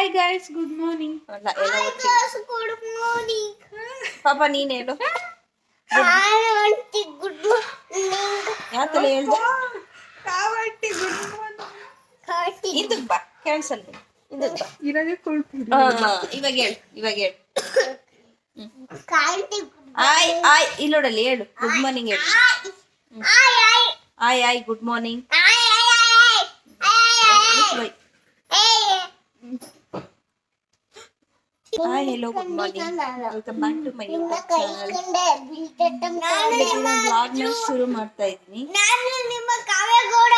Hi guys good morning ಅಲ್ಲ ಎಲ್ಲ. Good morning ಪಾಪ ನೀನ್ ಹೇಳು ಆಂಟಿ ಗುಡ್ ಮಾರ್ನಿಂಗ್ ಯಾತಲ್ಲ ಹೇಳ್ದೆ? ಕಾವಟ್ಟಿ ಗುಡ್ ಮಾರ್ನಿಂಗ್ ಬಾ ಕ್ಯಾನ್ಸಲ್ ಬಾ. ಇರೋದೇ ಇವಾಗ ಹೇಳು ಇವಾಗ ಹೇಳು. ಕಾಟಿ ಆಯ್ ಆಯ್ ಇಲ್ಲಿ ನೋಡಲ್ಲಿ ಹೇಳು. ಗುಡ್ ಮಾರ್ನಿಂಗ್ ಹೇಳು. ಆಯ್ ಆಯ್ ಆಯ್. ಆಯ್ ಗುಡ್ ಮಾರ್ನಿಂಗ್ ಆಯ್ ಆಯ್ ಆಯ್ hi hello good morning welcome back to my YouTube channel ನಾನು ಶುರು ಮಾಡ್ತಾ ಇದ್ದೀನಿ ನಾನು ನಿಮ್ಮ ಕಾವ್ಯಗೌಡ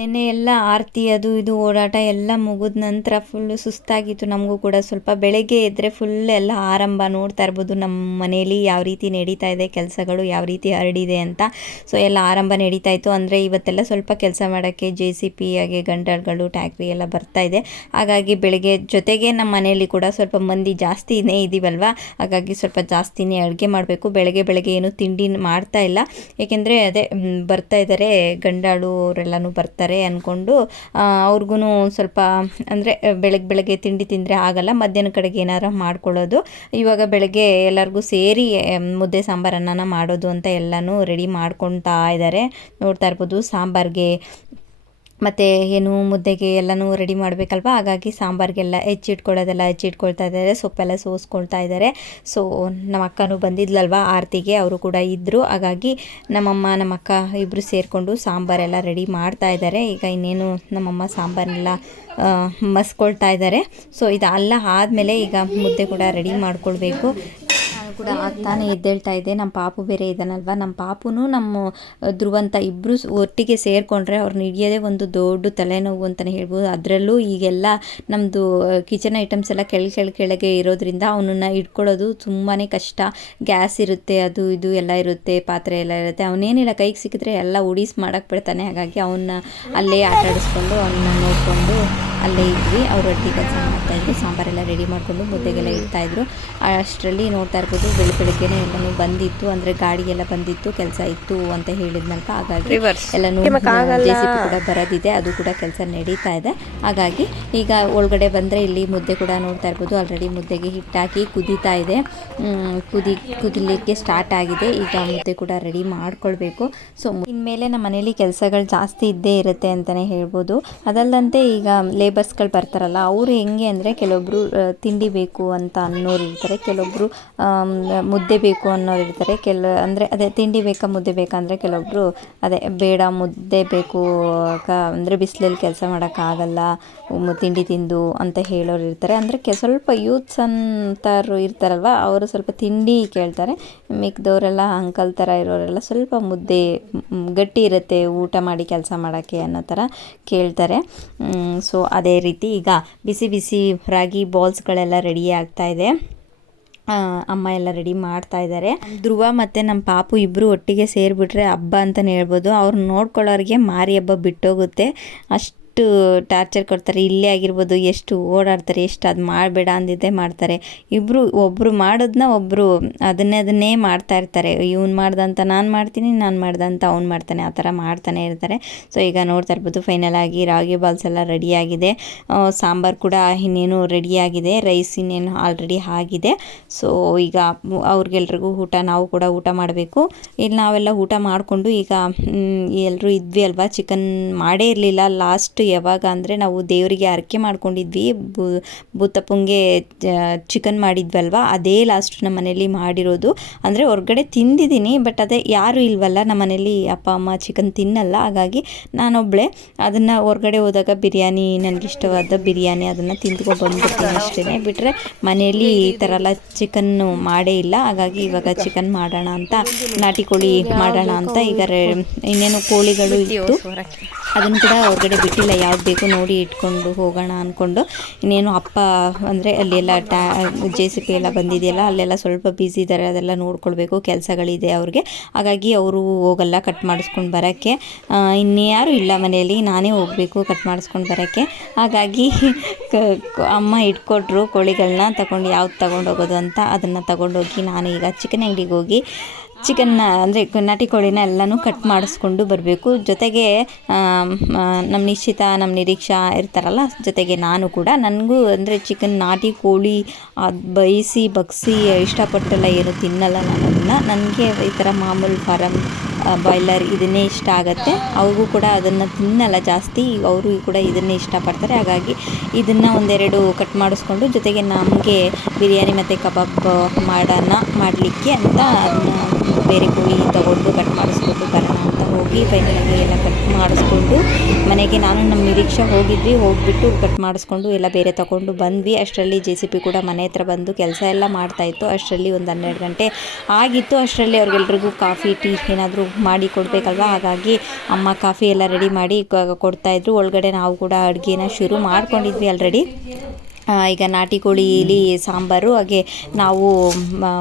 ನಿನ್ನೆ ಎಲ್ಲ ಆರತಿ ಅದು ಇದು ಓಡಾಟ ಎಲ್ಲ ಮುಗಿದ ನಂತರ ಫುಲ್ಲು ಸುಸ್ತಾಗಿತ್ತು. ನಮಗೂ ಕೂಡ ಸ್ವಲ್ಪ ಬೆಳಗ್ಗೆ ಎದ್ದರೆ ಫುಲ್ ಎಲ್ಲ ಆರಂಭ ನೋಡ್ತಾ ಇರ್ಬೋದು. ನಮ್ಮ ಮನೆಯಲ್ಲಿ ಯಾವ ರೀತಿ ನಡೀತಾ ಇದೆ, ಕೆಲಸಗಳು ಯಾವ ರೀತಿ ಹರಡಿದೆ ಅಂತ. ಸೊ ಎಲ್ಲ ಆರಂಭ ನಡೀತಾ ಇತ್ತು. ಅಂದರೆ ಇವತ್ತೆಲ್ಲ ಸ್ವಲ್ಪ ಕೆಲಸ ಮಾಡೋಕ್ಕೆ ಜೆ ಸಿ ಪಿ ಹಾಗೆ ಗಂಡರ್ಗಳು ಟ್ಯಾಕ್ರಿ ಎಲ್ಲ ಬರ್ತಾ ಇದೆ. ಹಾಗಾಗಿ ಬೆಳಗ್ಗೆ ಜೊತೆಗೆ ನಮ್ಮ ಮನೆಯಲ್ಲಿ ಕೂಡ ಸ್ವಲ್ಪ ಮಂದಿ ಜಾಸ್ತಿನೇ ಇದ್ದೀವಲ್ವ ಹಾಗಾಗಿ ಸ್ವಲ್ಪ ಜಾಸ್ತಿನೇ ಅಡುಗೆ ಮಾಡಬೇಕು. ಬೆಳಗ್ಗೆ ಬೆಳಗ್ಗೆ ಏನು ತಿಂಡಿ ಮಾಡ್ತಾ ಇಲ್ಲ. ಏಕೆಂದರೆ ಅದೇ ಬರ್ತಾ ಇದ್ದಾರೆ ಗಂಡಾಳು, ಅವರೆಲ್ಲನೂ ಬರ್ತಾರೆ. ಅಂದ್ಕೊಂಡು ಅವ್ರಿಗೂ ಸ್ವಲ್ಪ, ಅಂದರೆ ಬೆಳಗ್ಗೆ ಬೆಳಗ್ಗೆ ತಿಂಡಿ ತಿಂದರೆ ಆಗಲ್ಲ, ಮಧ್ಯಾಹ್ನ ಕಡೆಗೆ ಏನಾರು ಮಾಡ್ಕೊಳ್ಳೋದು. ಇವಾಗ ಬೆಳಗ್ಗೆ ಎಲ್ಲರಿಗೂ ಸೇರಿ ಮುದ್ದೆ ಸಾಂಬಾರನ್ನ ಮಾಡೋದು ಅಂತ ಎಲ್ಲನೂ ರೆಡಿ ಮಾಡ್ಕೊತಾ ಇದ್ದಾರೆ ನೋಡ್ತಾ ಇರ್ಬೋದು, ಸಾಂಬಾರ್ಗೆ ಮತ್ತು ಏನು ಮುದ್ದೆಗೆ ಎಲ್ಲನೂ ರೆಡಿ ಮಾಡಬೇಕಲ್ವ? ಹಾಗಾಗಿ ಸಾಂಬಾರಿಗೆಲ್ಲ ಹೆಚ್ಚಿಟ್ಕೊಳ್ಳೋದೆಲ್ಲ ಹೆಚ್ಚಿಟ್ಕೊಳ್ತಾ ಇದ್ದಾರೆ. ಸೊಪ್ಪೆಲ್ಲ ಸೋಸ್ಕೊಳ್ತಾ ಇದ್ದಾರೆ. ಸೊ ನಮ್ಮ ಅಕ್ಕನೂ ಬಂದಿದ್ಲಲ್ವ? ಆರತಿಗೆ ಅವರು ಕೂಡ ಇದ್ದರು ಹಾಗಾಗಿ ನಮ್ಮಮ್ಮ ನಮ್ಮ ಅಕ್ಕ ಇಬ್ಬರು ಸೇರಿಕೊಂಡು ಸಾಂಬಾರೆಲ್ಲ ರೆಡಿ ಮಾಡ್ತಾ ಇದ್ದಾರೆ. ಈಗ ಇನ್ನೇನು ನಮ್ಮಮ್ಮ ಸಾಂಬಾರನ್ನೆಲ್ಲ ಮಸ್ಕೊಳ್ತಾ ಇದ್ದಾರೆ. ಸೊ ಇದು ಅಲ್ಲ ಆದಮೇಲೆ ಈಗ ಮುದ್ದೆ ಕೂಡ ರೆಡಿ ಮಾಡ್ಕೊಳ್ಬೇಕು. ಕೂಡ ಆಗ್ತಾನೆ ಎದ್ದೇಳ್ತಾ ಇದೆ. ನಮ್ಮ ಪಾಪು ಬೇರೆ ಇದ್ದಾನಲ್ವ ನಮ್ಮ ಪಾಪುನು ನಮ್ಮ ಧ್ರುವಂತ ಇಬ್ಬರು ಒಟ್ಟಿಗೆ ಸೇರಿಕೊಂಡ್ರೆ ಅವ್ರನ್ನ ಹಿಡಿಯೋದೇ ಒಂದು ದೊಡ್ಡ ತಲೆನೋವು ಅಂತಲೇ ಹೇಳ್ಬೋದು. ಅದರಲ್ಲೂ ಈಗೆಲ್ಲ ನಮ್ಮದು ಕಿಚನ್ ಐಟಮ್ಸ್ ಎಲ್ಲ ಕೆಳ ಕೆಳ, ಕೆಳಗೆ ಇರೋದ್ರಿಂದ ಅವನನ್ನು ಇಟ್ಕೊಳ್ಳೋದು ತುಂಬಾ ಕಷ್ಟ. ಗ್ಯಾಸ್ ಇರುತ್ತೆ, ಅದು ಇದು ಎಲ್ಲ ಇರುತ್ತೆ, ಪಾತ್ರೆ ಎಲ್ಲ ಇರುತ್ತೆ. ಅವನೇನಿಲ್ಲ, ಕೈಗೆ ಸಿಕ್ಕಿದ್ರೆ ಎಲ್ಲ ಉಡೀಸ್ ಮಾಡಕ್ಕೆ ಬಿಡ್ತಾನೆ. ಹಾಗಾಗಿ ಅವನ್ನ ಅಲ್ಲೇ ಆಟ ಆಡಿಸ್ಕೊಂಡು ಅವನ್ನ ನೋಡಿಕೊಂಡು ಅಲ್ಲೇ ಇದ್ವಿ. ಅವ್ರು ಒಟ್ಟಿಗೆ ಕೆಲಸ ಮಾಡ್ತಾಯಿದ್ರು ಸಾಂಬಾರೆಲ್ಲ ರೆಡಿ ಮಾಡಿಕೊಂಡು ಮುದ್ದೆಗೆಲ್ಲ ಇಡ್ತಾಯಿದ್ರು ಅಷ್ಟರಲ್ಲಿ ನೋಡ್ತಾ ಇರ್ಬೋದು ಬೆಳ ಬೆಳಿಗ್ಗೆನೆ ಎಲ್ಲನೂ ಬಂದಿತ್ತು ಅಂದ್ರೆ ಗಾಡಿ ಎಲ್ಲ ಬಂದಿತ್ತು ಕೆಲಸ ಇತ್ತು ಅಂತ ಹೇಳಿದ್ನಲ್ಕ ಹಾಗಾಗಿ ಎಲ್ಲನೂ ಜೆ ಸಿ ಪಿ ಕೂಡ ಬರೋದಿದೆ ಅದು ಕೂಡ ಕೆಲಸ ನಡೀತಾ ಇದೆ. ಹಾಗಾಗಿ ಈಗ ಒಳಗಡೆ ಬಂದ್ರೆ ಇಲ್ಲಿ ಮುದ್ದೆ ಕೂಡ ನೋಡ್ತಾ ಇರ್ಬೋದು. ಆಲ್ರೆಡಿ ಮುದ್ದೆಗೆ ಹಿಟ್ಟಾಕಿ ಕುದೀತಾ ಇದೆ. ಕುದಿ ಕುದಿಲಿಕ್ಕೆ ಸ್ಟಾರ್ಟ್ ಆಗಿದೆ. ಈಗ ಮುದ್ದೆ ಕೂಡ ರೆಡಿ ಮಾಡ್ಕೊಳ್ಬೇಕು. ಸೊ ಇನ್ಮೇಲೆ ನಮ್ಮ ಮನೇಲಿ ಕೆಲಸಗಳು ಜಾಸ್ತಿ ಇದ್ದೇ ಇರುತ್ತೆ ಅಂತಲೇ ಹೇಳ್ಬೋದು. ಅದಲ್ಲದಂತೆ ಈಗ ಲೇಬರ್ಸ್ಗಳು ಬರ್ತಾರಲ್ಲ ಅವರು ಹೆಂಗೆ ಅಂದರೆ ಕೆಲವೊಬ್ಬರು ತಿಂಡಿ ಬೇಕು ಅಂತ ಅನ್ನೋರು ಇರ್ತಾರೆ. ಕೆಲವೊಬ್ಬರು ಮುದ್ದೆ ಬೇಕು ಅನ್ನೋರು ಇರ್ತಾರೆ. ಕೆಲ ಅಂದರೆ ಅದೇ ತಿಂಡಿ ಬೇಕಾ ಮುದ್ದೆ ಬೇಕಾ ಅಂದರೆ ಕೆಲವೊಬ್ಬರು ಅದೇ ಬೇಡ ಮುದ್ದೆ ಬೇಕು ಕ ಅಂದರೆ ಬಿಸಿಲಲ್ಲಿ ಕೆಲಸ ಮಾಡೋಕ್ಕಾಗಲ್ಲ ತಿಂಡಿ ತಿಂದು ಅಂತ ಹೇಳೋರು ಇರ್ತಾರೆ. ಅಂದರೆ ಕೆ ಸ್ವಲ್ಪ ಯೂತ್ಸ್ ಅಂತಾರು ಇರ್ತಾರಲ್ವ, ಅವರು ಸ್ವಲ್ಪ ತಿಂಡಿ ಕೇಳ್ತಾರೆ. ಮಿಕ್ಕದವರೆಲ್ಲ ಅಂಕಲ್ ಥರ ಇರೋರೆಲ್ಲ ಸ್ವಲ್ಪ ಮುದ್ದೆ ಗಟ್ಟಿ ಇರುತ್ತೆ, ಊಟ ಮಾಡಿ ಕೆಲಸ ಮಾಡೋಕ್ಕೆ ಅನ್ನೋ ಥರ ಕೇಳ್ತಾರೆ. ಸೊ ಅದೇ ರೀತಿ ಈಗ ಬಿಸಿ ಬಿಸಿ ರಾಗಿ ಬಾಲ್ಸ್ಗಳೆಲ್ಲ ರೆಡಿ ಇದೆ. ಅಮ್ಮ ಎಲ್ಲ ರೆಡಿ ಮಾಡ್ತಾ ಇದ್ದಾರೆ ಧ್ರುವ ಮತ್ತು ನಮ್ಮ ಪಾಪು ಇಬ್ಬರು ಒಟ್ಟಿಗೆ ಸೇರಿಬಿಟ್ರೆ ಹಬ್ಬ ಅಂತಲೇ ಹೇಳ್ಬೋದು. ಅವ್ರು ನೋಡ್ಕೊಳ್ಳೋರಿಗೆ ಮಾರಿ ಹಬ್ಬ ಬಿಟ್ಟೋಗುತ್ತೆ. ಅಷ್ಟು ಟಾರ್ಚರ್ ಕೊಡ್ತಾರೆ, ಇಲ್ಲೇ ಆಗಿರ್ಬೋದು, ಎಷ್ಟು ಓಡಾಡ್ತಾರೆ, ಎಷ್ಟು ಅದು ಮಾಡಬೇಡ ಅಂದಿದ್ದೇ ಮಾಡ್ತಾರೆ. ಇಬ್ಬರು ಒಬ್ಬರು ಮಾಡೋದನ್ನ ಒಬ್ಬರು ಅದನ್ನೇ ಅದನ್ನೇ ಮಾಡ್ತಾ ಇರ್ತಾರೆ. ಇವ್ನು ಮಾಡ್ದಂತ ನಾನು ಮಾಡ್ತೀನಿ, ನಾನು ಮಾಡ್ದಂತ ಅವ್ನು ಮಾಡ್ತಾನೆ. ಆ ಥರ ಮಾಡ್ತಾನೆ ಇರ್ತಾರೆ. ಸೊ ಈಗ ನೋಡ್ತಾ ಇರ್ಬೋದು ಫೈನಲ್ ಆಗಿ ರಾಗಿ ಬಾಲ್ಸ್ ಎಲ್ಲ ರೆಡಿಯಾಗಿದೆ ಸಾಂಬಾರು ಕೂಡ ಇನ್ನೇನು ರೆಡಿಯಾಗಿದೆ ರೈಸ್ ಇನ್ನೇನು ಆಲ್ರೆಡಿ ಆಗಿದೆ. ಸೊ ಈಗ ಅವ್ರಿಗೆಲ್ರಿಗೂ ಊಟ, ನಾವು ಕೂಡ ಊಟ ಮಾಡಬೇಕು. ಇಲ್ಲಿ ನಾವೆಲ್ಲ ಊಟ ಮಾಡಿಕೊಂಡು ಈಗ ಎಲ್ಲರೂ ಇದ್ವಿ ಅಲ್ವಾ? ಚಿಕನ್ ಮಾಡೇ ಇರಲಿಲ್ಲ. ಲಾಸ್ಟ್ ಯಾವಾಗ ಅಂದರೆ ನಾವು ದೇವರಿಗೆ ಹರಕೆ ಮಾಡ್ಕೊಂಡಿದ್ವಿ. ಬೂತಪ್ಪಂಗೆ ಚಿಕನ್ ಮಾಡಿದ್ವಲ್ವಾ? ಅದೇ ಲಾಸ್ಟ್ ನಮ್ಮ ಮನೇಲಿ ಮಾಡಿರೋದು. ಅಂದರೆ ಹೊರಗಡೆ ತಿಂದಿದ್ದೀನಿ ಬಟ್ ಅದೇ ಯಾರೂ ಇಲ್ವಲ್ಲ ನಮ್ಮ ಮನೇಲಿ ಅಪ್ಪ ಅಮ್ಮ ಚಿಕನ್ ತಿನ್ನಲ್ಲ. ಹಾಗಾಗಿ ನಾನೊಬ್ಬಳೆ ಅದನ್ನು ಹೊರಗಡೆ ಹೋದಾಗ ಬಿರಿಯಾನಿ ನನಗಿಷ್ಟವಾದ ಬಿರಿಯಾನಿ ಅದನ್ನು ತಿಂದ್ಕೊಂಡು ಬಂದ್ಬಿಡ್ತೀನಿ ಅಷ್ಟೇ ಬಿಟ್ಟರೆ ಮನೆಯಲ್ಲಿ ಈ ಥರ ಎಲ್ಲ ಚಿಕನ್ನು ಮಾಡೇ ಇಲ್ಲ. ಹಾಗಾಗಿ ಇವಾಗ ಚಿಕನ್ ಮಾಡೋಣ ಅಂತ ನಾಟಿ ಕೋಳಿ ಮಾಡೋಣ ಅಂತ. ಈಗ ಇನ್ನೇನು ಕೋಳಿಗಳು ಇತ್ತು. ಅದನ್ನು ಕೂಡ ಹೊರಗಡೆ ಬಿಟ್ಟಿಲ್ಲ. ಯಾವ್ದು ಬೇಕು ನೋಡಿ ಇಟ್ಕೊಂಡು ಹೋಗೋಣ ಅಂದ್ಕೊಂಡು ಇನ್ನೇನು ಅಪ್ಪ ಅಂದರೆ ಅಲ್ಲೆಲ್ಲ ಟ್ಯಾ ಜೆ ಸಿ ಪಿ ಎಲ್ಲ ಬಂದಿದೆಯಲ್ಲ, ಅಲ್ಲೆಲ್ಲ ಸ್ವಲ್ಪ ಬ್ಯುಸಿ ಇದ್ದಾರೆ. ಅದೆಲ್ಲ ನೋಡ್ಕೊಳ್ಬೇಕು. ಕೆಲಸಗಳಿದೆ ಅವ್ರಿಗೆ. ಹಾಗಾಗಿ ಅವರು ಹೋಗಲ್ಲ ಕಟ್ ಮಾಡಿಸ್ಕೊಂಡು ಬರೋಕ್ಕೆ. ಇನ್ಯಾರೂ ಇಲ್ಲ ಮನೆಯಲ್ಲಿ. ನಾನೇ ಹೋಗಬೇಕು ಕಟ್ ಮಾಡಿಸ್ಕೊಂಡು ಬರೋಕ್ಕೆ. ಹಾಗಾಗಿ ಅಮ್ಮ ಇಟ್ಕೊಟ್ರು ಕೋಳಿಗಳನ್ನ ತಗೊಂಡು ಯಾವ್ದು ತಗೊಂಡು ಹೋಗೋದು ಅಂತ ಅದನ್ನು ತಗೊಂಡೋಗಿ ನಾನು ಈಗ ಚಿಕನ್ ಅಂಗಡಿಗೆ ಹೋಗಿ ಚಿಕನ್ನ ಅಂದರೆ ನಾಟಿ ಕೋಳಿನ ಎಲ್ಲನೂ ಕಟ್ ಮಾಡಿಸ್ಕೊಂಡು ಬರಬೇಕು. ಜೊತೆಗೆ ನಮ್ಮ ನಿಶ್ಚಿತ ನಮ್ಮ ನಿರೀಕ್ಷಾ ಇರ್ತಾರಲ್ಲ, ಜೊತೆಗೆ ನಾನು ಕೂಡ. ನನಗೂ ಅಂದರೆ ಚಿಕನ್ ನಾಟಿ ಕೋಳಿ ಅದು ಬಯಸಿ ಬಗ್ಸಿ, ಇಷ್ಟಪಟ್ಟೆಲ್ಲ ಏನು ತಿನ್ನಲ್ಲ ನಾನು ಅದನ್ನು. ನನಗೆ ಈ ಥರ ಮಾಮೂಲು ಫಾರಮ್ ಬಾಯ್ಲರ್ ಇದನ್ನೇ ಇಷ್ಟ ಆಗುತ್ತೆ. ಅವ್ರಿಗೂ ಕೂಡ ಅದನ್ನು ತಿನ್ನಲ್ಲ ಜಾಸ್ತಿ. ಅವರು ಕೂಡ ಇದನ್ನೇ ಇಷ್ಟಪಡ್ತಾರೆ. ಹಾಗಾಗಿ ಇದನ್ನು ಒಂದೆರಡು ಕಟ್ ಮಾಡಿಸ್ಕೊಂಡು, ಜೊತೆಗೆ ನಮಗೆ ಬಿರಿಯಾನಿ ಮತ್ತು ಕಬಾಬ್ ಮಾಡೋಣ ಮಾಡಲಿಕ್ಕೆ ಅಂತ ಬೇರೆ ಕೋಳಿ ತಗೊಂಡು ಕಟ್ ಮಾಡಿಸ್ಕೊಂಡು ಬರೋಣ ಅಂತ ಹೋಗಿ ಫೈನಲಾಗಿ ಎಲ್ಲ ಕಟ್ ಮಾಡಿಸ್ಕೊಂಡು ಮನೆಗೆ ನಾನು ನಮ್ಮ ನಿರೀಕ್ಷೆ ಹೋಗಿದ್ವಿ. ಹೋಗಿಬಿಟ್ಟು ಕಟ್ ಮಾಡಿಸ್ಕೊಂಡು ಎಲ್ಲ ಬೇರೆ ತಗೊಂಡು ಬಂದ್ವಿ. ಅಷ್ಟರಲ್ಲಿ ಜೆ ಸಿ ಪಿ ಕೂಡ ಮನೆ ಹತ್ರ ಬಂದು ಕೆಲಸ ಎಲ್ಲ ಮಾಡ್ತಾಯಿತ್ತು ಅಷ್ಟರಲ್ಲಿ ಒಂದು ಹನ್ನೆರಡು ಗಂಟೆ ಆಗಿತ್ತು. ಅಷ್ಟರಲ್ಲಿ ಅವ್ರಿಗೆಲ್ರಿಗೂ ಕಾಫಿ, ಟೀ ಏನಾದರೂ ಮಾಡಿ ಕೊಡಬೇಕಲ್ವ? ಹಾಗಾಗಿ ಅಮ್ಮ ಕಾಫಿ ಎಲ್ಲ ರೆಡಿ ಮಾಡಿ ಕೊಡ್ತಾಯಿದ್ರು ಒಳಗಡೆ ನಾವು ಕೂಡ ಅಡುಗೆನ ಶುರು ಮಾಡ್ಕೊಂಡಿದ್ವಿ ಆಲ್ರೆಡಿ ಈಗ ನಾಟಿ ಕೋಳಿಲಿ ಸಾಂಬಾರು ಹಾಗೆ ನಾವು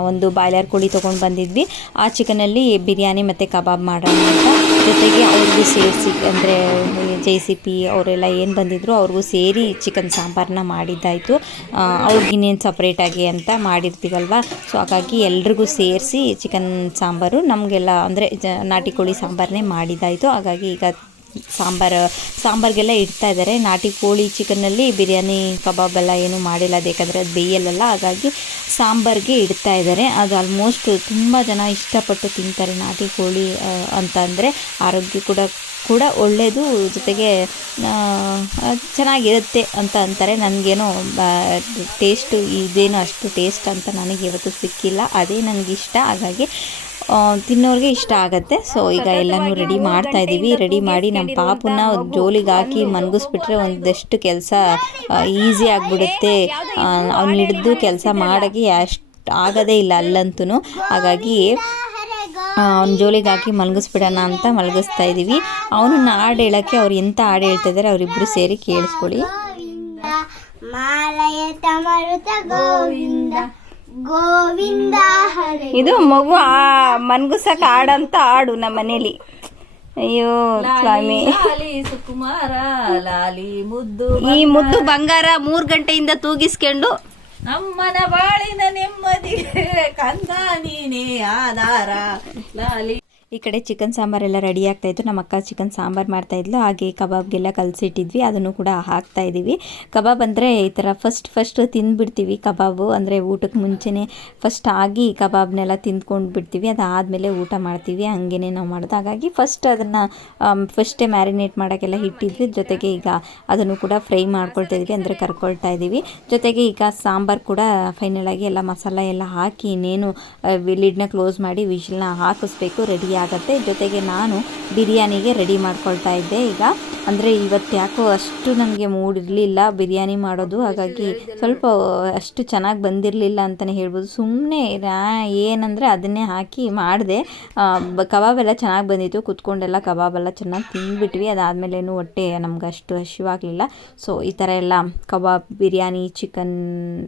ಒಂದು ಬಾಯ್ಲರ್ ಕೋಳಿ ತೊಗೊಂಡು ಬಂದಿದ್ವಿ. ಆ ಚಿಕನಲ್ಲಿ ಬಿರಿಯಾನಿ ಮತ್ತು ಕಬಾಬ್ ಮಾಡೋಣ ಅಂತ. ಜೊತೆಗೆ ಅವ್ರಿಗೂ ಸೇರಿಸಿ ಅಂದರೆ ಜೆ ಸಿ ಪಿ ಅವರೆಲ್ಲ ಏನು ಬಂದಿದ್ರು ಅವ್ರಿಗೂ ಸೇರಿ ಚಿಕನ್ ಸಾಂಬಾರನ್ನ ಮಾಡಿದ್ದಾಯಿತು. ಅವ್ರಿಗಿನ್ನೇನು ಸಪ್ರೇಟಾಗಿ ಅಂತ ಮಾಡಿರ್ತೀವಲ್ವ? ಸೊ ಹಾಗಾಗಿ ಎಲ್ರಿಗೂ ಸೇರಿಸಿ ಚಿಕನ್ ಸಾಂಬಾರು. ನಮಗೆಲ್ಲ ಅಂದರೆ ನಾಟಿ ಕೋಳಿ ಸಾಂಬಾರನ್ನೇ ಮಾಡಿದ್ದಾಯಿತು. ಹಾಗಾಗಿ ಈಗ ಸಾಂಬಾರು, ಸಾಂಬಾರಿಗೆಲ್ಲ ಇಡ್ತಾ ಇದ್ದಾರೆ. ನಾಟಿ ಕೋಳಿ ಚಿಕನ್ನಲ್ಲಿ ಬಿರಿಯಾನಿ, ಕಬಾಬ್ ಎಲ್ಲ ಏನೂ ಮಾಡಿಲ್ಲ. ಬೇಕಂದರೆ ಅದು ಬೇಯಲ್ಲಲ್ಲ. ಹಾಗಾಗಿ ಸಾಂಬಾರಿಗೆ ಇಡ್ತಾ ಇದ್ದಾರೆ. ಅದು ಆಲ್ಮೋಸ್ಟ್ ತುಂಬ ಜನ ಇಷ್ಟಪಟ್ಟು ತಿಂತಾರೆ ನಾಟಿ ಕೋಳಿ ಅಂತ ಅಂದರೆ ಆರೋಗ್ಯ ಕೂಡ ಕೂಡ ಒಳ್ಳೆಯದು ಜೊತೆಗೆ ಚೆನ್ನಾಗಿರುತ್ತೆ ಅಂತ ಅಂತಾರೆ. ನನಗೇನೋ ಟೇಸ್ಟು ಇದೇನು ಅಷ್ಟು ಟೇಸ್ಟ್ ಅಂತ ನನಗೆ ಇವತ್ತು ಸಿಕ್ಕಿಲ್ಲ. ಅದೇ ನನಗಿಷ್ಟ. ಹಾಗಾಗಿ ತಿನ್ನೋರಿಗೆ ಇಷ್ಟ ಆಗುತ್ತೆ. ಸೊ ಈಗ ಎಲ್ಲನೂ ರೆಡಿ ಮಾಡ್ತಾ ಇದ್ದೀವಿ. ರೆಡಿ ಮಾಡಿ ನಮ್ಮ ಪಾಪುನ ಜೋಲಿಗೆ ಹಾಕಿ ಮನ್ಗಿಸ್ಬಿಟ್ರೆ ಒಂದಷ್ಟು ಕೆಲಸ ಈಸಿ ಆಗಿಬಿಡುತ್ತೆ. ಅವ್ನು ಹಿಡಿದು ಕೆಲಸ ಮಾಡೋಕ್ಕೆ ಅಷ್ಟು ಆಗೋದೇ ಇಲ್ಲ ಅಲ್ಲಂತೂ ಹಾಗಾಗಿ ಅವ್ನ ಜೋಲಿಗೆ ಹಾಕಿ ಮಲಗಿಸ್ಬಿಡೋಣ ಅಂತ ಮಲಗಿಸ್ತಾ ಇದ್ದೀವಿ. ಅವನನ್ನ ಹಾಡು ಹೇಳೋಕ್ಕೆ ಅವ್ರು ಎಂಥ ಹಾಡು ಹೇಳ್ತಾ ಇದ್ದಾರೆ ಅವರಿಬ್ಬರು ಸೇರಿ ಕೇಳಿಸ್ಕೊಳ್ಳಿ. ಮಾಲಯ ತಮರುತ ಗೋವಿಂದ ಗೋವಿಂದ ಹರೆ. ಇದು ಮಗು ಆ ಮನ್ಗುಸಕ್ ಆಡಂತ ಆಡು ನಮ್ಮ ಮನೇಲಿ. ಅಯ್ಯೋ ಸ್ವಾಮಿ. ಲಾಲಿ ಸುಕುಮಾರ ಲಾಲಿ ಮುದ್ದು ಈ ಮುದ್ದು ಬಂಗಾರ ಮೂರ್ ಗಂಟೆಯಿಂದ ತೂಗಿಸ್ಕೊಂಡು ನಮ್ಮನ ಬಾಳಿನ ನೆಮ್ಮದಿ ಕಂದ ನೀನೇ ಆಧಾರ. ಲಾಲಿ ಈ ಕಡೆ ಚಿಕನ್ ಸಾಂಬಾರೆಲ್ಲ ರೆಡಿ ಆಗ್ತಾ ಇತ್ತು. ನಮ್ಮ ಅಕ್ಕ ಚಿಕನ್ ಸಾಂಬಾರು ಮಾಡ್ತಾ ಇದ್ಲು. ಹಾಗೆ ಕಬಾಬ್ಗೆಲ್ಲ ಕಲಸಿಟ್ಟಿದ್ವಿ. ಅದನ್ನು ಕೂಡ ಹಾಕ್ತಾ ಇದ್ದೀವಿ. ಕಬಾಬ್ ಅಂದರೆ ಈ ಥರ ಫಸ್ಟ್ ಫಸ್ಟ್ ತಿಂದುಬಿಡ್ತೀವಿ ಕಬಾಬು. ಅಂದರೆ ಊಟಕ್ಕೆ ಮುಂಚೆನೇ ಫಸ್ಟ್ ಆಗಿ ಕಬಾಬ್ನೆಲ್ಲ ತಿಂದ್ಕೊಂಡು ಬಿಡ್ತೀವಿ ಅದಾದಮೇಲೆ ಊಟ ಮಾಡ್ತೀವಿ. ಹಾಗೇನೆ ನಾವು ಮಾಡೋದು. ಹಾಗಾಗಿ ಫಸ್ಟ್ ಅದನ್ನು ಫಸ್ಟೇ ಮ್ಯಾರಿನೇಟ್ ಮಾಡೋಕ್ಕೆಲ್ಲ ಇಟ್ಟಿದ್ವಿ. ಜೊತೆಗೆ ಈಗ ಅದನ್ನು ಕೂಡ ಫ್ರೈ ಮಾಡ್ಕೊಳ್ತಾ ಇದ್ವಿ ಅಂದರೆ ಕರ್ಕೊಳ್ತಾ ಇದ್ದೀವಿ. ಜೊತೆಗೆ ಈಗ ಸಾಂಬಾರು ಕೂಡ ಫೈನಲ್ ಆಗಿ ಎಲ್ಲ ಮಸಾಲ ಎಲ್ಲ ಹಾಕಿ ಇನ್ನೇನು ಲಿಡ್ನ ಕ್ಲೋಸ್ ಮಾಡಿ ವಿಷಲ್ನ ಹಾಕಿಸ್ಬೇಕು. ರೆಡಿ ಆಗುತ್ತೆ. ಜೊತೆಗೆ ನಾನು ಬಿರಿಯಾನಿಗೆ ರೆಡಿ ಮಾಡ್ಕೊಳ್ತಾ ಇದ್ದೆ. ಈಗ ಅಂದರೆ ಇವತ್ತು ಯಾಕೋ ಅಷ್ಟು ನನಗೆ ಮೂಡ್ ಇರಲಿಲ್ಲ ಬಿರಿಯಾನಿ ಮಾಡೋದು. ಹಾಗಾಗಿ ಸ್ವಲ್ಪ ಅಷ್ಟು ಚೆನ್ನಾಗಿ ಬಂದಿರಲಿಲ್ಲ ಅಂತಲೇ ಹೇಳ್ಬೋದು. ಸುಮ್ಮನೆ ಏನಂದರೆ ಅದನ್ನೇ ಹಾಕಿ ಮಾಡಿದೆ. ಕಬಾಬ್ ಎಲ್ಲ ಚೆನ್ನಾಗಿ ಬಂದಿತ್ತು. ಕುತ್ಕೊಂಡೆಲ್ಲ ಕಬಾಬೆಲ್ಲ ಚೆನ್ನಾಗಿ ತಿಂದ್ಬಿಟ್ವಿ. ಅದಾದಮೇಲೇನು ಹೊಟ್ಟೆ ನಮ್ಗೆ ಅಷ್ಟು ಹಸಿವಾಗಲಿಲ್ಲ ಸೊ, ಈ ಥರ ಎಲ್ಲ ಕಬಾಬ್, ಬಿರಿಯಾನಿ, ಚಿಕನ್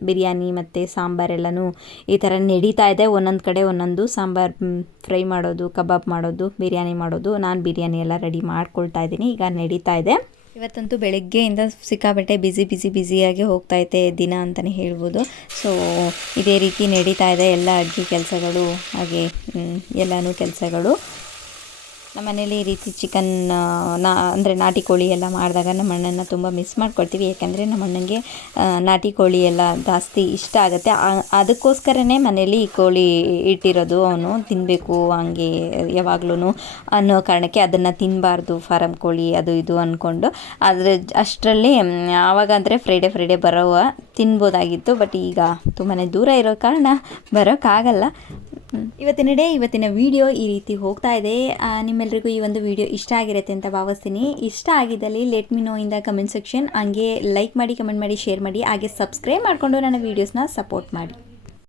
ಬಿರಿಯಾನಿ ಮತ್ತು ಸಾಂಬಾರೆಲ್ಲನೂ ಈ ಥರ ನಡೀತಾ ಇದೆ. ಒಂದೊಂದು ಕಡೆ ಒಂದೊಂದು ಸಾಂಬಾರು ಫ್ರೈ ಮಾಡೋದು, ಕಬಾಬ್ ಮಾಡೋದು, ಬಿರಿಯಾನಿ ಮಾಡೋದು, ನಾನು ಬಿರಿಯಾನಿ ಎಲ್ಲ ರೆಡಿ ಮಾಡ್ಕೊಳ್ತಾ ಇದ್ದೀನಿ. ಈಗ ನಡೀತಾ ಇದೆ. ಇವತ್ತಂತೂ ಬೆಳಗ್ಗೆಯಿಂದ ಸಿಕ್ಕಾಪಟ್ಟೆ ಬಿಸಿ ಬಿಸಿ ಬ್ಯುಸಿಯಾಗಿ ಹೋಗ್ತೈತೆ ದಿನ ಅಂತಲೇ ಹೇಳ್ಬೋದು. ಸೊ ಇದೇ ರೀತಿ ನಡೀತಾ ಇದೆ ಎಲ್ಲ ಅಡುಗೆ ಕೆಲಸಗಳು, ಹಾಗೆ ಎಲ್ಲನೂ ಕೆಲಸಗಳು. ನಮ್ಮ ಮನೇಲಿ ಈ ರೀತಿ ಚಿಕನ್ ನಾ, ಅಂದರೆ ನಾಟಿ ಕೋಳಿ ಎಲ್ಲ ಮಾಡಿದಾಗ ನಮ್ಮ ಅಣ್ಣನ ತುಂಬ ಮಿಸ್ ಮಾಡ್ಕೊಳ್ತೀವಿ. ಯಾಕಂದರೆ ನಮ್ಮ ಅಣ್ಣನಿಗೆ ನಾಟಿ ಕೋಳಿ ಎಲ್ಲ ಜಾಸ್ತಿ ಇಷ್ಟ ಆಗುತ್ತೆ. ಅದಕ್ಕೋಸ್ಕರನೇ ಮನೇಲಿ ಈ ಕೋಳಿ ಇಟ್ಟಿರೋದು. ಅವನು ತಿನ್ನಬೇಕು ಹಂಗೆ ಯಾವಾಗ್ಲೂ ಅನ್ನೋ ಕಾರಣಕ್ಕೆ ಅದನ್ನು ತಿನ್ನಬಾರ್ದು ಫಾರಮ್ ಕೋಳಿ ಅದು ಇದು ಅಂದ್ಕೊಂಡು ಆದರೆ ಅಷ್ಟರಲ್ಲಿ ಆವಾಗ ಅಂದರೆ ಫ್ರೈಡೆ ಫ್ರೈಡೆ ಬರೋವ ತಿನ್ಬೋದಾಗಿತ್ತು. ಬಟ್ ಈಗ ತುಂಬಾ ದೂರ ಇರೋ ಕಾರಣ ಬರೋಕ್ಕಾಗಲ್ಲ. ಇವತ್ತಿನ ಡೇ ಇವತ್ತಿನ ವಿಡಿಯೋ ಈ ರೀತಿ ಹೋಗ್ತಾ ಇದೆ. ನಿಮ್ಮೆಲ್ಲರಿಗೂ ಈ ಒಂದು ವಿಡಿಯೋ ಇಷ್ಟ ಆಗಿರುತ್ತೆ ಅಂತ ಭಾವಿಸ್ತೀನಿ. ಇಷ್ಟ ಆಗಿದ್ದಲ್ಲಿ ಲೆಟ್ ಮಿ ನೋ ಇಂದ ಕಮೆಂಟ್ ಸೆಕ್ಷನ್ ಹಂಗೆ ಲೈಕ್ ಮಾಡಿ ಕಮೆಂಟ್ ಮಾಡಿ ಶೇರ್ ಮಾಡಿ. ಹಾಗೆ ಸಬ್ಸ್ಕ್ರೈಬ್ ಮಾಡಿಕೊಂಡು ನನ್ನ ವೀಡಿಯೋಸ್ನ ಸಪೋರ್ಟ್ ಮಾಡಿ.